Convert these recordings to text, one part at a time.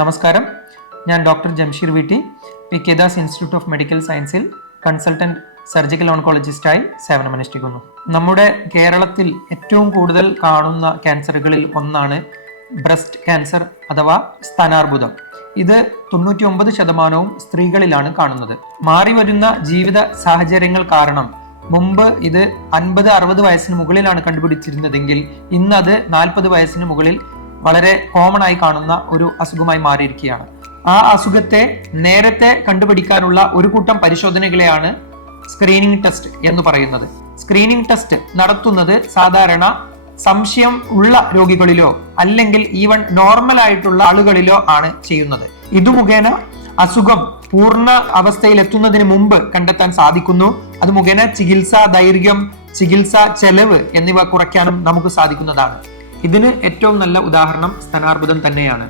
നമസ്കാരം. ഞാൻ doctor Jamsheer V T P Kedas institute of medical സയൻസിൽ കൺസൾട്ടന്റ് സർജിക്കൽ ഓൺകോളജിസ്റ്റായി സേവനമനുഷ്ഠിക്കുന്നു. നമ്മുടെ കേരളത്തിൽ ഏറ്റവും കൂടുതൽ കാണുന്ന ക്യാൻസറുകളിൽ ഒന്നാണ് ബ്രസ്റ്റ് ക്യാൻസർ അഥവാ സ്ഥാനാർബുദം. ഇത് തൊണ്ണൂറ്റി ഒമ്പത് ശതമാനവും സ്ത്രീകളിലാണ് കാണുന്നത്. മാറി വരുന്ന ജീവിത സാഹചര്യങ്ങൾ കാരണം മുമ്പ് ഇത് അൻപത് അറുപത് വയസ്സിന് മുകളിലാണ് കണ്ടുപിടിച്ചിരുന്നതെങ്കിൽ ഇന്നത് നാൽപ്പത് വയസ്സിന് മുകളിൽ വളരെ കോമൺ ആയി കാണുന്ന ഒരു അസുഖമായി മാറിയിരിക്കുകയാണ്. ആ അസുഖത്തെ നേരത്തെ കണ്ടുപിടിക്കാനുള്ള ഒരു കൂട്ടം പരിശോധനകളെയാണ് സ്ക്രീനിങ് ടെസ്റ്റ് എന്ന് പറയുന്നത്. സ്ക്രീനിങ് ടെസ്റ്റ് നടത്തുന്നത് സാധാരണ സംശയം ഉള്ള രോഗികളിലോ അല്ലെങ്കിൽ ഈവൻ നോർമൽ ആയിട്ടുള്ള ആളുകളിലോ ആണ് ചെയ്യുന്നത്. ഇത് മുഖേന അസുഖം പൂർണ അവസ്ഥയിൽ എത്തുന്നതിന് മുമ്പ് കണ്ടെത്താൻ സാധിക്കുന്നു. അത് മുഖേന ചികിത്സാ ദൈർഘ്യം ചികിത്സാ ചെലവ് എന്നിവ കുറയ്ക്കാനും നമുക്ക് സാധിക്കുന്നതാണ്. ഇതിന് ഏറ്റവും നല്ല ഉദാഹരണം സ്തനാർബുദം തന്നെയാണ്.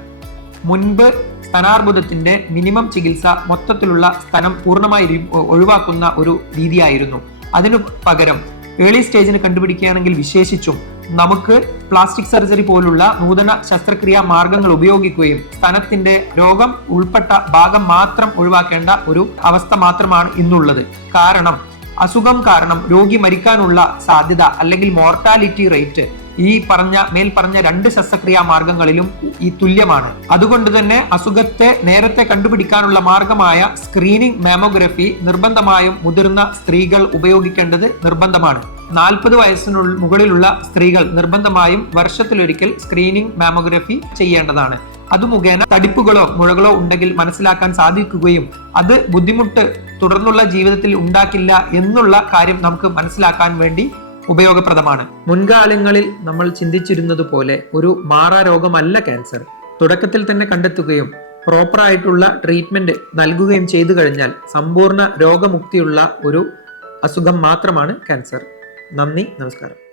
മുൻപ് സ്തനാർബുദത്തിന്റെ മിനിമം ചികിത്സ മൊത്തത്തിലുള്ള സ്തനം പൂർണമായി ഒഴിവാക്കുന്ന ഒരു രീതിയായിരുന്നു. അതിനു പകരം ഏർലി സ്റ്റേജിന് കണ്ടുപിടിക്കുകയാണെങ്കിൽ വിശേഷിച്ചും നമുക്ക് പ്ലാസ്റ്റിക് സർജറി പോലുള്ള നൂതന ശസ്ത്രക്രിയാ മാർഗങ്ങൾ ഉപയോഗിക്കുകയും സ്തനത്തിന്റെ രോഗം ഉൾപ്പെട്ട ഭാഗം മാത്രം ഒഴിവാക്കേണ്ട ഒരു അവസ്ഥ മാത്രമാണ് ഇന്നുള്ളത്. കാരണം അസുഖം കാരണം രോഗി മരിക്കാനുള്ള സാധ്യത അല്ലെങ്കിൽ മോർട്ടാലിറ്റി റേറ്റ് ഈ പറഞ്ഞ മേൽ പറഞ്ഞ രണ്ട് ശസ്ത്രക്രിയാ മാർഗങ്ങളിലും ഈ തുല്യമാണ്. അതുകൊണ്ട് തന്നെ അസുഖത്തെ നേരത്തെ കണ്ടുപിടിക്കാനുള്ള മാർഗമായ സ്ക്രീനിംഗ് മാമോഗ്രഫി നിർബന്ധമായും മുതിർന്ന സ്ത്രീകൾ ഉപയോഗിക്കേണ്ടത് നിർബന്ധമാണ്. നാൽപ്പത് വയസ്സിനു മുകളിലുള്ള സ്ത്രീകൾ നിർബന്ധമായും വർഷത്തിലൊരിക്കൽ സ്ക്രീനിംഗ് മാമോഗ്രഫി ചെയ്യേണ്ടതാണ്. അത് മുഖേന തടിപ്പുകളോ മുഴകളോ ഉണ്ടെങ്കിൽ മനസ്സിലാക്കാൻ സാധിക്കുകയും അത് ബുദ്ധിമുട്ട് തുടർന്നുള്ള ജീവിതത്തിൽ ഉണ്ടാക്കില്ല എന്നുള്ള കാര്യം നമുക്ക് മനസ്സിലാക്കാൻ വേണ്ടി ഉപയോഗപ്രദമാണ്. മുൻകാലങ്ങളിൽ നമ്മൾ ചിന്തിച്ചിരുന്നത് പോലെ ഒരു മാറാ രോഗമല്ല ക്യാൻസർ. തുടക്കത്തിൽ തന്നെ കണ്ടെത്തുകയും പ്രോപ്പർ ആയിട്ടുള്ള ട്രീറ്റ്മെന്റ് നൽകുകയും ചെയ്തു കഴിഞ്ഞാൽ സമ്പൂർണ രോഗമുക്തിയുള്ള ഒരു അസുഖം മാത്രമാണ് ക്യാൻസർ. നന്ദി നമസ്കാരം.